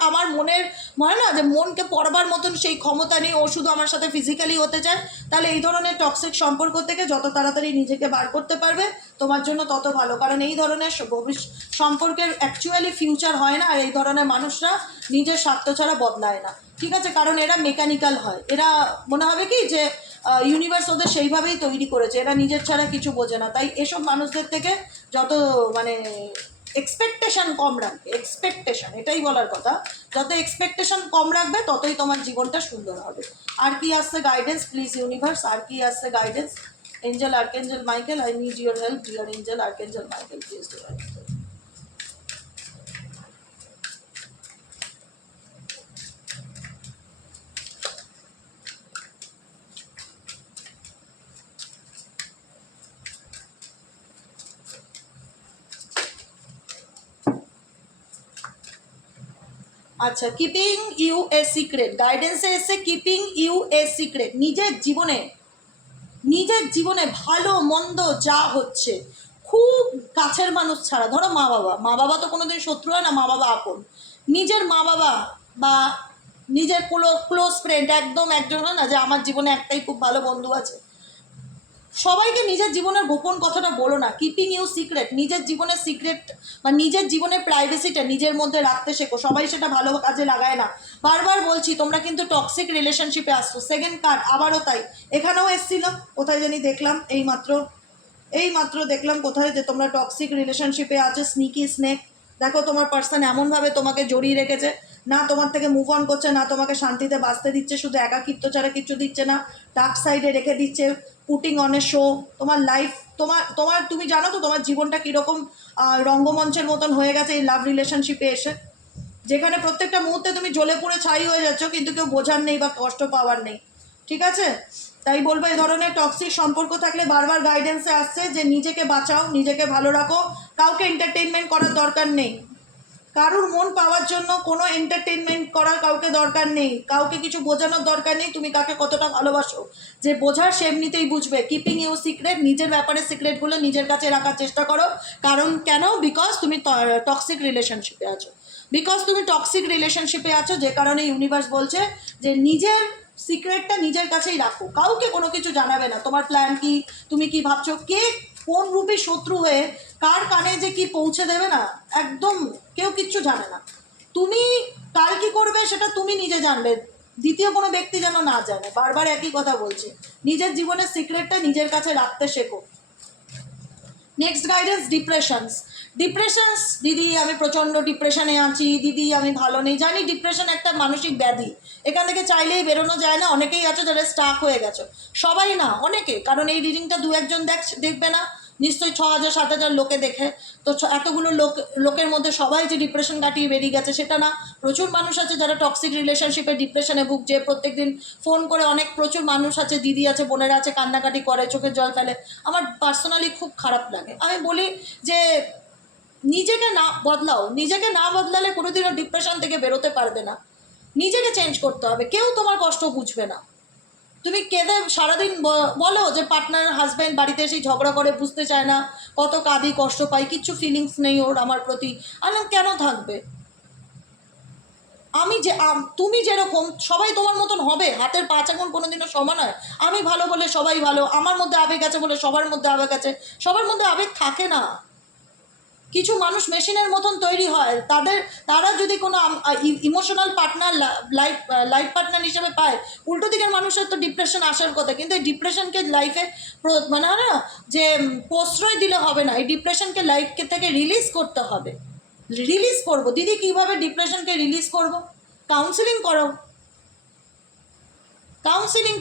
আমার মনের হয় না যে মনকে পড়বার মতন সেই ক্ষমতা নেই, ও শুধু আমার সাথে ফিজিক্যালি হতে চায়, তাহলে এই ধরনের টক্সিক সম্পর্ক থেকে যত তাড়াতাড়ি নিজেকে বার করতে পারবে তোমার জন্য তত ভালো। কারণ এই ধরনের সম্পর্কের অ্যাকচুয়ালি ফিউচার হয় না, আর এই ধরনের মানুষরা নিজের স্বার্থ ছাড়া বদলায় না, ঠিক আছে? কারণ এরা মেকানিক্যাল হয়, এরা মনে হবে কি যে ইউনিভার্স ওদের সেইভাবেই তৈরি করেছে, এরা নিজের ছাড়া কিছু বোঝে না। তাই এসব মানুষদের থেকে যত মানে এক্সপেকটেশন কম রাখবে, এক্সপেকটেশন এটাই বলার কথা, যত এক্সপেকটেশন কম রাখবে ততই তোমার জীবনটা সুন্দর হবে। আর কি আসছে গাইডেন্স প্লিজ ইউনিভার্স, আর কি আসছে guidance? Angel archangel Michael, I need your help dear angel archangel Michael, please do help. আচ্ছা, কিপিং ইউ এ সিক্রেট, গাইডেন্সে এসে কিপিং ইউ এ সিক্রেট। নিজের জীবনে ভালো মন্দ যা হচ্ছে খুব কাছের মানুষ ছাড়া, ধরো মা বাবা তো কোনোদিন শত্রু হয় না, মা বাবা আপন, নিজের মা বাবা বা নিজের ক্লোজ ফ্রেন্ড, একদম একজন হয় না যে আমার জীবনে একটাই খুব ভালো বন্ধু আছে, সবাইকে নিজের জীবনের গোপন কথাটা বলো না। কিপিং ইউ সিক্রেট, নিজের জীবনের সিক্রেট বা নিজের জীবনের প্রাইভেসিটা নিজের মধ্যে রাখতে শেখো। সবাই সেটা ভালো কাজে লাগায় না, বারবার বলছি তোমরা কিন্তু টক্সিক রিলেশনশিপে আসছো। সেকেন্ড কার্ড আবারও তাই, এখানেও এসছিল, কোথায় জানি দেখলাম, এইমাত্র দেখলাম কোথায় যে তোমরা টক্সিক রিলেশনশিপে আছো। স্নিকি স্নেক, দেখো তোমার পার্সন এমনভাবে তোমাকে জড়িয়ে রেখেছে, না তোমার থেকে মুভ অন করছে, না তোমাকে শান্তিতে বাঁচতে দিচ্ছে, শুধু একাকিত্ব ছাড়া কিচ্ছু দিচ্ছে না, ডার্ক সাইডে রেখে দিচ্ছে, পুটিং অন এ শো। তোমার লাইফ তুমি জানো তো তোমার জীবনটা কীরকম রঙ্গমঞ্চের মতন হয়ে গেছে এই লাভ রিলেশনশিপে এসে। যেখানে প্রত্যেকটা মুহূর্তে তুমি জ্বলে পুড়ে ছাই হয়ে যাচ্ছ, কিন্তু কেউ বোঝার নেই বা কষ্ট পাওয়ার নেই। ঠিক আছে, তাই বলবো এই ধরনের টক্সিক সম্পর্ক থাকলে বারবার গাইডেন্সে আসছে যে নিজেকে বাঁচাও, নিজেকে ভালো রাখো, কাউকে এন্টারটেনমেন্ট করার দরকার নেই, কারুর মন পাওয়ার জন্য কোনো এন্টারটেনমেন্ট করার কাউকে দরকার নেই, কাউকে কিছু বোঝানোর দরকার নেই তুমি কাকে কতটা ভালোবাসো। যে বোঝার সে এমনিতেই বুঝবে। কিপিং ইউ সিক্রেট, নিজের ব্যাপারে সিক্রেটগুলো নিজের কাছে রাখার চেষ্টা করো। কারণ কেন? বিকজ তুমি টক্সিক রিলেশনশিপে আছো, যে কারণে ইউনিভার্স বলছে যে নিজের সিক্রেটটা নিজের কাছেই রাখো, কাউকে কোনো কিছু জানাবে না। তোমার প্ল্যান কি, তুমি কি ভাবছো, কে কোন রূপে শত্রু হয়ে কার কানে যে কি পৌঁছে দেবে না, একদম কেউ কিচ্ছু জানে না। তুমি কাল কি করবে সেটা তুমি নিজে জানবে, দ্বিতীয় কোনো ব্যক্তি যেন না জানে। বারবার একই কথা বলছে, নিজের জীবনের সিক্রেটটা নিজের কাছে রাখতে শেখো। Next guidance, depressions. দিদি আমি প্রচণ্ড ডিপ্রেশনে আছি, দিদি আমি ভালো নেই। জানি ডিপ্রেশন একটা মানসিক ব্যাধি, এখান থেকে চাইলেই বেরোনো যায় না। অনেকেই আছে যারা স্টাক হয়ে গেছো, সবাই না অনেকে, কারণ এই রিডিংটা দু একজন দেখবে না, নিশ্চয়ই 6,000 7,000 লোকে দেখে। তো এতগুলো লোকের মধ্যে সবাই যে ডিপ্রেশন কাটিয়ে বেরিয়ে গেছে সেটা না। প্রচুর মানুষ আছে যারা টক্সিক রিলেশনশিপে ডিপ্রেশনে ভুগছে, প্রত্যেকদিন ফোন করে অনেক প্রচুর মানুষ আছে, দিদি আছে, বোনেরা আছে, কান্নাকাটি করে, চোখের জল ফেলে। আমার পার্সোনালি খুব খারাপ লাগে। আমি বলি যে নিজেকে না বদলালে কোনোদিনও ডিপ্রেশন থেকে বেরোতে পারবে না। নিজেকে চেঞ্জ করতে হবে, কেউ তোমার কষ্ট বুঝবে না। তুমি কেঁদে সারাদিন বলো যে পার্টনার হাজব্যান্ড বাড়িতে এসে ঝগড়া করে, বুঝতে চায় না, কত কাঁদি, কষ্ট পাই, কিচ্ছু ফিলিংস নেই ওর আমার প্রতি। আমি কেন থাকবে? তুমি যেরকম সবাই তোমার মতন হবে? হাতের পাঁচ আঙুল কোনোদিনও সমান হয়? আমি ভালো বলে সবাই ভালো, আমার মধ্যে আবেগ আছে বলে সবার মধ্যে আবেগ আছে? সবার মধ্যে আবেগ থাকে না। কিছু মানুষ মেশিনের মতন তৈরি হয়, তারা যদি কোনো ইমোশনাল পার্টনার, লাইফ পার্টনার হিসেবে পায়, উল্টো দিকের মানুষের তো ডিপ্রেশন আসার কথা। কিন্তু এই ডিপ্রেশনকে লাইফে মানে না যে প্রশ্রয় দিলে হবে না, এই ডিপ্রেশনকে লাইফকে থেকে রিলিজ করতে হবে। রিলিজ করবো দিদি, কীভাবে ডিপ্রেশনকে রিলিজ করব? কাউন্সিলিং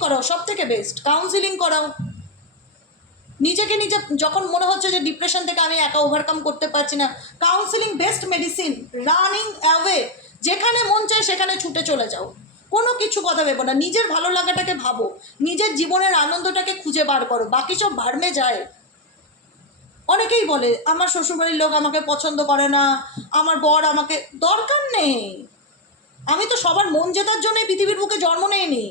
করাও সব থেকে বেস্ট। কাউন্সিলিং করাও নিজেকে নিজে, যখন মনে হচ্ছে যে ডিপ্রেশন থেকে আমি একা ওভারকাম করতে পারছি না, counselling best medicine. Running away, যেখানে মন চায় সেখানে ছুটে চলে যাও, কোনো কিছু কথা ভেবো না, নিজের ভালো লাগাটাকে ভাবো, নিজের জীবনের আনন্দটাকে খুঁজে বার করো, বাকি সব ভাড়মে যায়। অনেকেই বলে আমার শ্বশুরবাড়ির লোক আমাকে পছন্দ করে না, আমার বর আমাকে, দরকার নেই। আমি তো সবার মন জেতার জন্যই পৃথিবীর বুকে জন্ম নেইনি।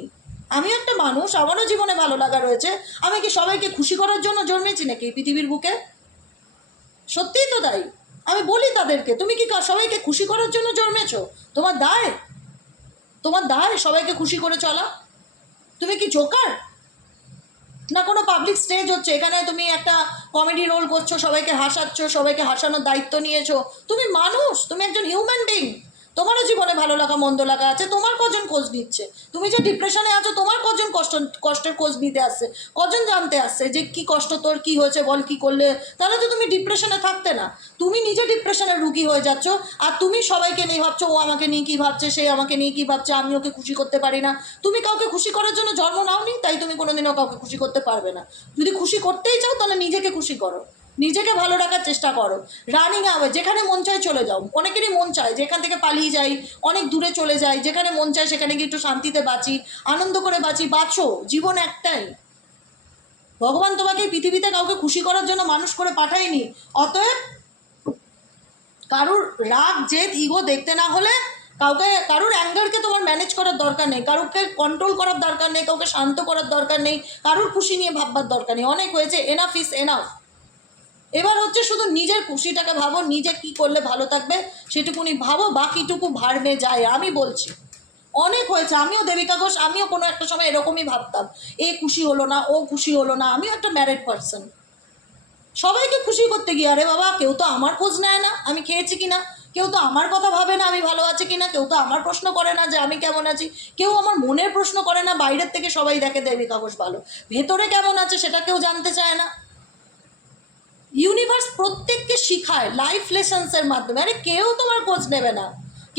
আমি একটা মানুষ, আমারও জীবনে ভালো লাগা রয়েছে। আমি কি সবাইকে খুশি করার জন্য জন্মেছি নাকি পৃথিবীর বুকে? সত্যিই তো তাই। আমি বলি তাদেরকে, তুমি কি সবাইকে খুশি করার জন্য জন্মেছো? তোমার দায় সবাইকে খুশি করে চলা? তুমি কি জোকার? না কোনো পাবলিক স্টেজ হচ্ছে, এখানে তুমি একটা কমেডি রোল করছো, সবাইকে হাসাচ্ছ, সবাইকে হাসানোর দায়িত্ব নিয়েছো। তুমি মানুষ, তুমি একজন হিউম্যান বিং। তোমারও জীবনে ভালো লাগা মন্দ লাগা আছে, তোমার কজন খোঁজ নিচ্ছে? তুমি যে ডিপ্রেশনে আছো, তোমার কজন কষ্টের খোঁজ নিতে আসছে, কজন জানতে আসছে যে কি কষ্ট তোর, কি হয়েছে বল, কি করলে? তাহলে তো তুমি ডিপ্রেশনে থাকতে না। তুমি নিজে ডিপ্রেশনের রুগী হয়ে যাচ্ছ, আর তুমি সবাইকে নিয়ে ভাবছো ও আমাকে নিয়ে কী ভাবছে, সে আমাকে নিয়ে কী ভাবছে, আমি ওকে খুশি করতে পারি না। তুমি কাউকে খুশি করার জন্য জন্ম নাওনি, তাই তুমি কোনোদিনও কাউকে খুশি করতে পারবে না। যদি খুশি করতেই চাও তাহলে নিজেকে খুশি করো, নিজেকে ভালো রাখার চেষ্টা করো। রানিং আওয়ে, যেখানে মন চায় চলে যাও। অনেকেরই মন চায় যেখান থেকে পালিয়ে যাই, অনেক দূরে চলে যাই, যেখানে মন চায় সেখানে গিয়ে একটু শান্তিতে বাঁচি, আনন্দ করে বাঁচি। বাঁচো, জীবন একটাই। ভগবান তোমাকে পৃথিবীতে কাউকে খুশি করার জন্য মানুষ করে পাঠায়নি। অতএব কারুর রাগ, জেদ, ইগো দেখতে না হলে, কারুর অ্যাঙ্গারকে তোমার ম্যানেজ করার দরকার নেই, কারুরকে কন্ট্রোল করার দরকার নেই, কাউকে শান্ত করার দরকার নেই, কারুর খুশি নিয়ে ভাববার দরকার নেই। অনেক হয়েছে, এনাফ ইজ এনাফ। এবার হচ্ছে শুধু নিজের খুশিটাকে ভাবো, নিজে কি করলে ভালো থাকবে সেটুকুনি ভাবো, বাকিটুকু ভাড়মে যায়। আমি বলছি অনেক হয়েছে। আমিও দেবিকা ঘোষ, আমিও কোনো একটা সময় এরকমই ভাবতাম, এ খুশি হলো না, ও খুশি হলো না। আমিও একটা ম্যারিড পার্সন, সবাইকে খুশি করতে গিয়ে আরে বাবা, কেউ তো আমার খোঁজ নেয় না আমি খেয়েছি কিনা, কেউ তো আমার কথা ভাবে না আমি ভালো আছি কিনা, কেউ তো আমার প্রশ্ন করে না যে আমি কেমন আছি, কেউ আমার মনের প্রশ্ন করে না। বাইরের থেকে সবাই দেখে দেবিকা ঘোষ ভালো, ভেতরে কেমন আছে সেটা কেউ জানতে চায় না। ইউনিভার্স প্রত্যেককে শিখায় লাইফ লেসন্সের মাধ্যমে। আরে কেউ তোমার খোঁজ নেবে না,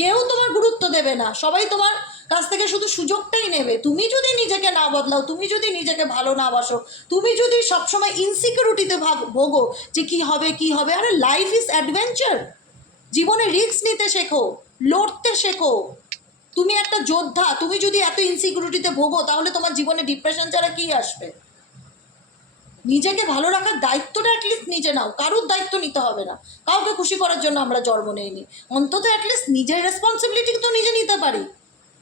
কেউ তোমার গুরুত্ব দেবে না, সবাই তোমার কাছ থেকে শুধু সুযোগটাই নেবে। তুমি যদি নিজেকে না বদলাও, তুমি যদি নিজেকে ভালো না বাসো, তুমি যদি সবসময় ইনসিকিউরিটিতে ভোগো যে কি হবে। আরে লাইফ ইজ অ্যাডভেঞ্চার, জীবনে রিস্ক নিতে শেখো, লড়তে শেখো। তুমি একটা যোদ্ধা, তুমি যদি এত ইনসিকিউরিটিতে ভোগো তাহলে তোমার জীবনে ডিপ্রেশন ছাড়া কী আসবে? নিজেকে ভালো রাখার দায়িত্বটা অ্যাটলিস্ট নিজে নাও, কারোর দায়িত্ব নিতে হবে না। কাউকে খুশি করার জন্য আমরা জন্ম নেইনি, অন্তত অ্যাটলিস্ট নিজের রেসপন্সিবিলিটি তো নিজে নিতে পারি,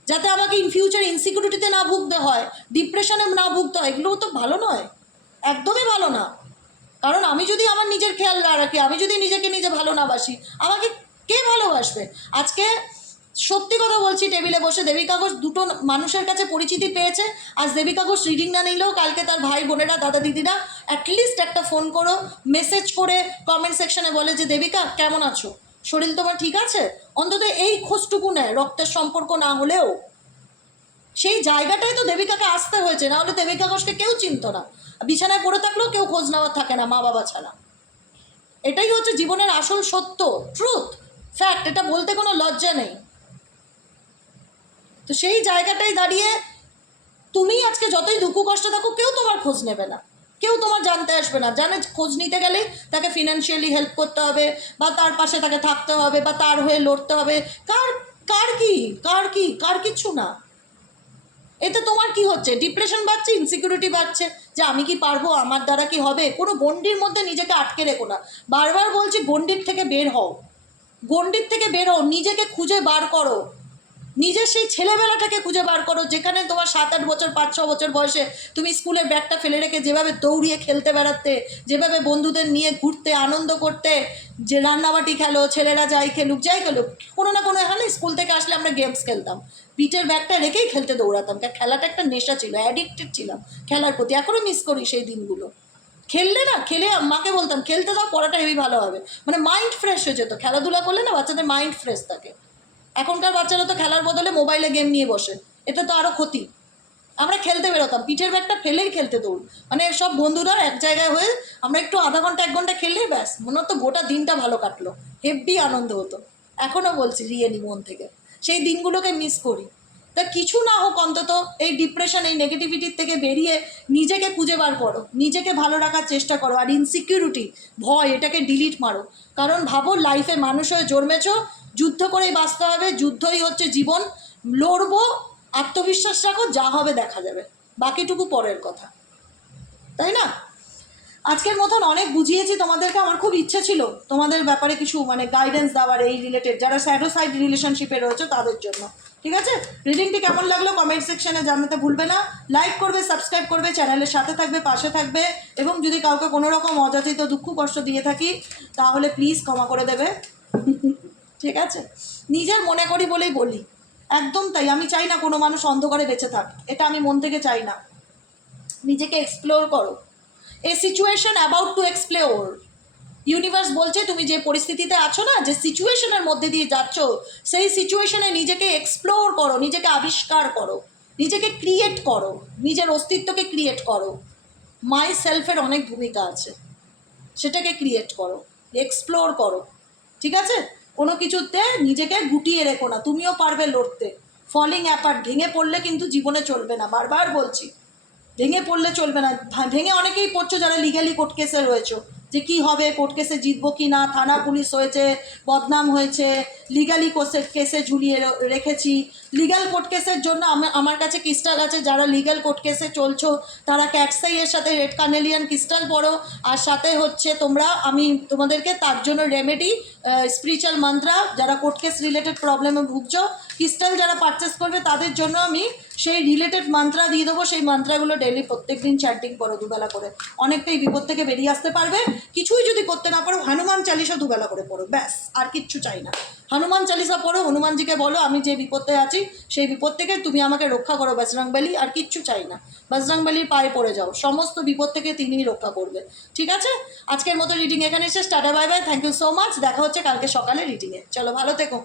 যাতে আমাকে ইন ফিউচার ইনসিকিউরিটিতে না ভুগতে হয়, ডিপ্রেশনে না ভুগতে হয়। এগুলো তো ভালো নয়, একদমই ভালো না। কারণ আমি যদি আমার নিজের খেয়াল না রাখি, আমি যদি নিজেকে নিজে ভালো না বাসি, আমাকে কে ভালোবাসবে? আজকে সত্যি কথা বলছি, টেবিলে বসে দেবিকা ঘোষ দুটো মানুষের কাছে পরিচিতি পেয়েছে। আজ দেবিকা ঘোষ রিডিং না নিলেও কালকে তার ভাই বোনেরা, দাদা দিদিরা অ্যাটলিস্ট একটা ফোন করো, মেসেজ করে কমেন্ট সেকশনে বলে যে দেবিকা কেমন আছো, শরীর তোমার ঠিক আছে? অন্তত এই খোঁজটুকু নেয়, রক্তের সম্পর্ক না হলেও। সেই জায়গাটাই তো দেবিকাকে আসতে হয়েছে, না হলে দেবিকা ঘোষকে কেউ চিনত না। বিছানায় পড়ে থাকলেও কেউ খোঁজ নেওয়ার থাকে না মা বাবা ছাড়া। এটাই হচ্ছে জীবনের আসল সত্য, ট্রুথ, ফ্যাক্ট। এটা বলতে কোনো লজ্জা নেই। তো সেই জায়গাটাই দাঁড়িয়ে তুমি আজকে যতই দুঃখ কষ্ট থাকো, কেউ তোমার খোঁজ নেবে না, কেউ তোমার জানতে আসবে না। জানে খোঁজ নিতে গেলেই তাকে ফিনান্সিয়ালি হেল্প করতে হবে, বা তার পাশে তাকে থাকতে হবে, বা তার হয়ে লড়তে হবে। কার কার কিচ্ছু না। এতে তোমার কি হচ্ছে? ডিপ্রেশন বাড়ছে, ইনসিকিউরিটি বাড়ছে, যে আমি কি পারবো, আমার দ্বারা কি হবে। কোনো গণ্ডির মধ্যে নিজেকে আটকে রেখো না। বারবার বলছি, গণ্ডির থেকে বের হও, গণ্ডির থেকে বের হও, নিজেকে খুঁজে বার করো, নিজের সেই ছেলেবেলাটাকে খুঁজে বার করো, যেখানে তোমার 7-8 বছর 5-6 বছর বয়সে তুমি স্কুলের ব্যাগটা ফেলে রেখে যেভাবে দৌড়িয়ে খেলতে বেড়াতে, যেভাবে বন্ধুদের নিয়ে ঘুরতে, আনন্দ করতে, যে রান্নাবাটি খেলো, ছেলেরা যাই খেলুক কোনো না কোনো, এখানে স্কুল থেকে আসলে আমরা গেমস খেলতাম, পিঠের ব্যাগটা রেখেই খেলতে দৌড়াতাম। খেলাটা একটা নেশা ছিল, অ্যাডিক্টেড ছিলাম খেলার প্রতি। এখনও মিস করি সেই দিনগুলো। খেললে না, খেলে মাকে বলতাম খেলতে দাও, পড়াটা হেবি ভালো হবে, মানে মাইন্ড ফ্রেশ হয়ে যেত। খেলাধুলা করলে না বাচ্চাদের মাইন্ড ফ্রেশ থাকে। এখনকার বাচ্চারা তো খেলার বদলে মোবাইলে গেম নিয়ে বসে, এটা তো আরও ক্ষতি। আমরা খেলতে বেরোতাম, পিঠের ব্যাগটা ফেলেই খেলতে দৌড়, মানে সব বন্ধুরা এক জায়গায় হয়ে আমরা একটু আধা ঘন্টা 1 ঘন্টা খেললেই ব্যাস মনে হতো গোটা দিনটা ভালো কাটলো, হেব্বি আনন্দ হতো। এখনও বলছি রিয়েলি মন থেকে সেই দিনগুলোকে মিস করি। তা কিছু না হোক, অন্তত এই ডিপ্রেশন, এই নেগেটিভিটির থেকে বেরিয়ে নিজেকে খুঁজে বার করো, নিজেকে ভালো রাখার চেষ্টা করো। আর ইনসিকিউরিটি, ভয়, এটাকে ডিলিট মারো। কারণ ভাবো, লাইফে মানুষ হয়ে জন্মেছো, যুদ্ধ করেই বাঁচতে হবে, যুদ্ধই হচ্ছে জীবন। লড়বো, আত্মবিশ্বাস রাখো, যা হবে দেখা যাবে, বাকিটুকু পরের কথা, তাই না? আজকের মতন অনেক বুঝিয়েছি তোমাদেরকে। আমার খুব ইচ্ছে ছিল তোমাদের ব্যাপারে কিছু মানে গাইডেন্স দেওয়ার, এই রিলেটেড যারা স্যাডোসাইড রিলেশনশিপে রয়েছে তাদের জন্য। ঠিক আছে, রিডিংটি কেমন লাগলো কমেন্ট সেকশনে জানাতে ভুলবে না। লাইক করবে, সাবস্ক্রাইব করবে, চ্যানেলের সাথে থাকবে, পাশে থাকবে। এবং যদি কাউকে কোনো রকম অযাচিত দুঃখ কষ্ট দিয়ে থাকি তাহলে প্লিজ ক্ষমা করে দেবে। ঠিক আছে, নিজের মনে করি বলেই বলি, একদম তাই। আমি চাই না কোনো মানুষ অন্ধকারে বেঁচে থাক, এটা আমি মন থেকে চাই না। নিজেকে এক্সপ্লোর করো, a situation about to explore. Universe বলছে তুমি যে পরিস্থিতিতে আছো না, যে সিচুয়েশনের মধ্যে দিয়ে যাচ্ছ, সেই সিচুয়েশনে নিজেকে এক্সপ্লোর করো, নিজেকে আবিষ্কার করো, নিজেকে ক্রিয়েট করো, নিজের অস্তিত্বকে ক্রিয়েট করো। মাই সেলফের অনেক ভূমিকা আছে, সেটাকে ক্রিয়েট করো, এক্সপ্লোর করো। ঠিক আছে, কোনো কিছুতে নিজেকে গুটিয়ে রেখো না, তুমিও পারবে লড়তে। ফলিং অ্যাপার্ট, ভেঙে পড়লে কিন্তু জীবনে চলবে না, বারবার বলছি, ভেঙে পড়লে চলবে না। ভেঙে অনেকেই পড়ছো যারা লিগ্যালি কোর্ট কেসে রয়েছো, যে কি হবে, কোর্ট কেসে জিতবো কি না, থানা পুলিশ হয়েছে, বদনাম হয়েছে, লিগ্যালি কেসে ঝুলিয়ে রেখেছি। লিগ্যাল কোর্ট কেসের জন্য আমার কাছে ক্রিস্টাল আছে। যারা লিগ্যাল কোর্ট কেসে চলছো তারা ক্যাটসাইয়ের সাথে রেড কার্নেলিয়ান ক্রিস্টাল পড়ো, আর সাথে হচ্ছে তোমরা, আমি তোমাদেরকে তার জন্য রেমেডি, স্পিরিচুয়াল মন্ত্রা, যারা কোর্ট কেস রিলেটেড প্রবলেমে ভুগছো, ক্রিস্টাল যারা পারচেস করবে তাদের জন্য আমি সেই রিলেটেড মন্ত্রা দিয়ে দেবো। সেই মন্ত্রাগুলো ডেইলি প্রত্যেক দিন চ্যান্টিং করো 2 বেলা করে, অনেকটাই বিপদ থেকে বেরিয়ে আসতে পারবে। কিছুই যদি করতে না পারো, হনুমান চালিসা 2 বেলা করে পড়ো, ব্যাস, আর কিচ্ছু চাই না। হনুমান চালিসা পড়ো, হনুমানজিকে বলো আমি যে বিপদে আছি সেই বিপদ থেকে তুমি আমাকে রক্ষা করো বজরংবলী, আর কিচ্ছু চাই না। বজরংবলীর পায়ে পড়ে যাও, সমস্ত বিপদ থেকে তিনিই রক্ষা করবে। ঠিক আছে, আজকের মতো রিডিং এখানে শেষ। Tata, bye bye, thank you so much. দেখা হচ্ছে কালকে সকালে রিডিংয়ে। চলো, ভালো থেকো।